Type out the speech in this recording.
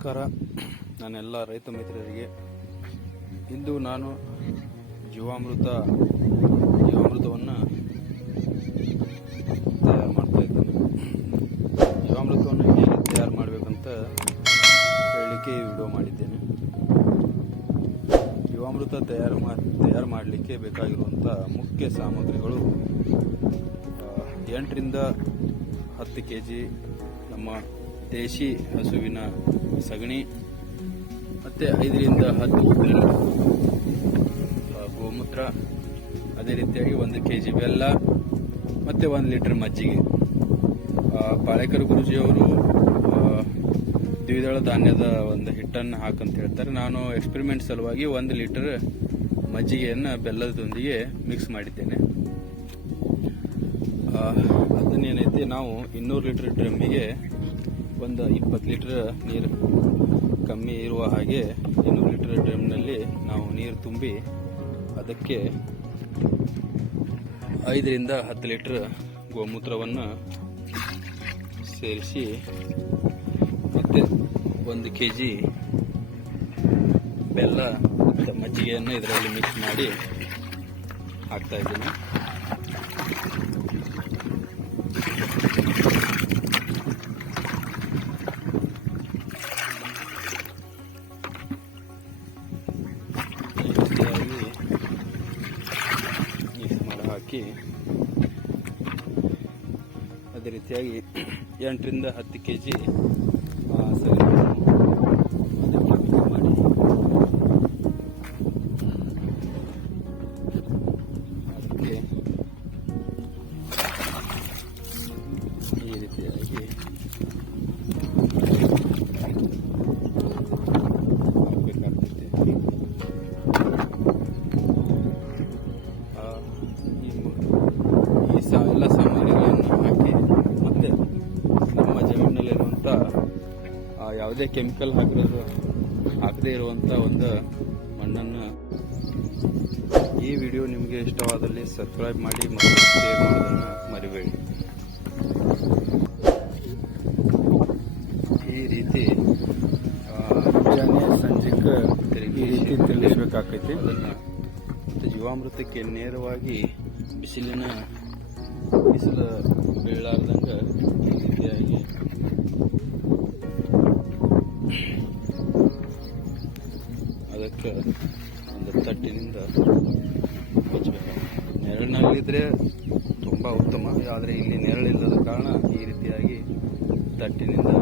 ನಮಸ್ಕಾರ. ನಾನೆಲ್ಲ ರೈತ ಮಿತ್ರರಿಗೆ. ಇಂದು ನಾನು ಜೀವಾಮೃತ, ಜೀವಾಮೃತವನ್ನು ತಯಾರು ಮಾಡ್ತಾ ಇದ್ದೇನೆ. ಜೀವಾಮೃತವನ್ನು ಹೇಗೆ ತಯಾರು ಮಾಡಬೇಕಂತ ಹೇಳಲಿಕ್ಕೆ ಈ ವಿಡಿಯೋ ಮಾಡಿದ್ದೇನೆ. ಜೀವಾಮೃತ ತಯಾರು ಮಾ, ತಯಾರು ಮಾಡಲಿಕ್ಕೆ ಬೇಕಾಗಿರುವಂಥ ಮುಖ್ಯ ಸಾಮಗ್ರಿಗಳು ಎಂಟರಿಂದ ಹತ್ತು ಕೆ ಜಿ ನಮ್ಮ ದೇಶಿ ಹಸುವಿನ ಸಗಣಿ, ಮತ್ತು ಐದರಿಂದ ಹತ್ತು ಲೀಟರ್ ಗೋಮೂತ್ರ, ಅದೇ ರೀತಿಯಾಗಿ ಒಂದು ಕೆ ಜಿ ಬೆಲ್ಲ, ಮತ್ತು ಒಂದು ಲೀಟರ್ ಮಜ್ಜಿಗೆ. ಪಾಳೇಕರ್ ಗುರುಜಿಯವರು ದ್ವಿದಳ ಧಾನ್ಯದ ಒಂದು ಹಿಟ್ಟನ್ನು ಹಾಕಂತ ಹೇಳ್ತಾರೆ. ನಾನು ಎಕ್ಸ್ಪೆರಿಮೆಂಟ್ ಸಲುವಾಗಿ ಒಂದು ಲೀಟರ್ ಮಜ್ಜಿಗೆಯನ್ನು ಬೆಲ್ಲದೊಂದಿಗೆ ಮಿಕ್ಸ್ ಮಾಡಿದ್ದೇನೆ. ಅದನ್ನೇನೈತಿ, ನಾವು ಇನ್ನೂರು ಲೀಟರ್ ಡ್ರಮ್ಮಿಗೆ ಒಂದು ಇಪ್ಪತ್ತು ಲೀಟ್ರ್ ನೀರು ಕಮ್ಮಿ ಇರುವ ಹಾಗೆ ಇನ್ನೂರು ಲೀಟ್ರ್ ಡ್ರಮ್ನಲ್ಲಿ ನಾವು ನೀರು ತುಂಬಿ ಅದಕ್ಕೆ ಐದರಿಂದ ಹತ್ತು ಲೀಟ್ರ್ ಗೋಮೂತ್ರವನ್ನು ಸೇರಿಸಿ ಮತ್ತು ಒಂದು ಕೆ ಜಿ ಬೆಲ್ಲ ಮಜ್ಜಿಗೆಯನ್ನು ಇದರಲ್ಲಿ ಮಿಕ್ಸ್ ಮಾಡಿ ಹಾಕ್ತಾ ಹಾಕಿ ಅದೇ ರೀತಿಯಾಗಿ ಎಂಟರಿಂದ ಹತ್ತು ಕೆ ಜಿ ಮಾಡಿ ಅದಕ್ಕೆ ಈ ರೀತಿಯಾಗಿ ಯಾವುದೇ ಕೆಮಿಕಲ್ ಹಾಕಿರೋದು ಹಾಕದೇ ಇರುವಂಥ ಒಂದು ಮಣ್ಣನ್ನು ಈ ವಿಡಿಯೋ ನಿಮಗೆ ಇಷ್ಟವಾದಲ್ಲಿ ಸಬ್ಸ್ಕ್ರೈಬ್ ಮಾಡಿ ಮತ್ತು ಶೇರ್ ಮಾಡೋದನ್ನು ಮರಿಬೇಡಿ. ಈ ರೀತಿ ಮುಂಜಾನೆ ಸಂಜೆಗೆ ತಿರುಗಿ ರೀತಿ ತಿರುಗಿಸ್ಬೇಕಾಕೈತಿ ಅದನ್ನು ಮತ್ತು ಜೀವಾಮೃತಕ್ಕೆ ನೇರವಾಗಿ ಬಿಸಿಲಿನ ಬಿಸಿಲು ಬೀಳಾರ್ದಂಗೆ ಈ ರೀತಿಯಾಗಿ ಅದಕ್ಕೆ ಒಂದು ತಟ್ಟಿನಿಂದ ಮುಚ್ಚಬೇಕು ನೆರಳಿನಲ್ಲಿದ್ದರೆ ತುಂಬ ಉತ್ತಮ ಆದರೆ ಇಲ್ಲಿ ನೆರಳಿಲ್ಲದ ಕಾರಣ ಈ ರೀತಿಯಾಗಿ ತಟ್ಟಿನಿಂದ